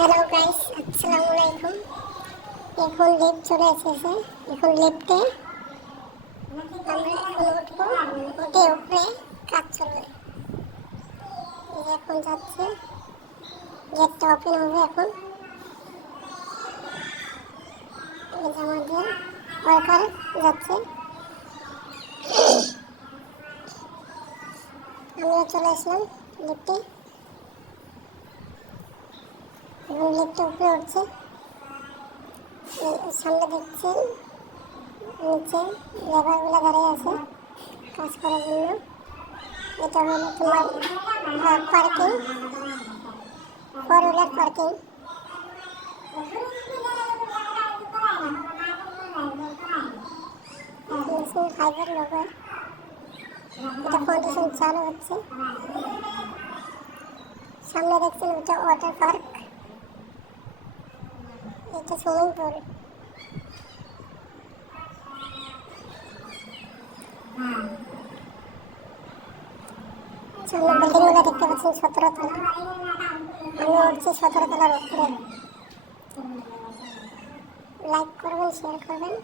Hello guys, আসসালামু আলাইকুম। এখন লিফট চলে এসেছে। এখন লিফটে আমরা এখন উঠবো। উঠে উপরে কাজ চলবে। এই যে এখন যাচ্ছে, গেটটা ওপেন হবে এখন। এই যে আমাদের ওয়ার্কার যাচ্ছে। আমিও চলে আসলাম লিফটে। এখন লিফটে উপরে উঠছে। সামনে দেখছেন নিচে লেবারগুলো দাঁড়িয়ে আছে কাজ করার জন্য। এটা হলো তোমার parking, 4 wheeler parking. Fibre logo, এটা ফাউন্ডেশন চালু হচ্ছে। সামনে দেখছেন ওটা ওয়াটার পার্ক, এটা সুইমিং পুল। সামনে বিল্ডিংগুলো দেখতে পাচ্ছেন 17 তলা। আমি উঠছি 17 তলার উপরে। লাইক করবেন, শেয়ার করবেন।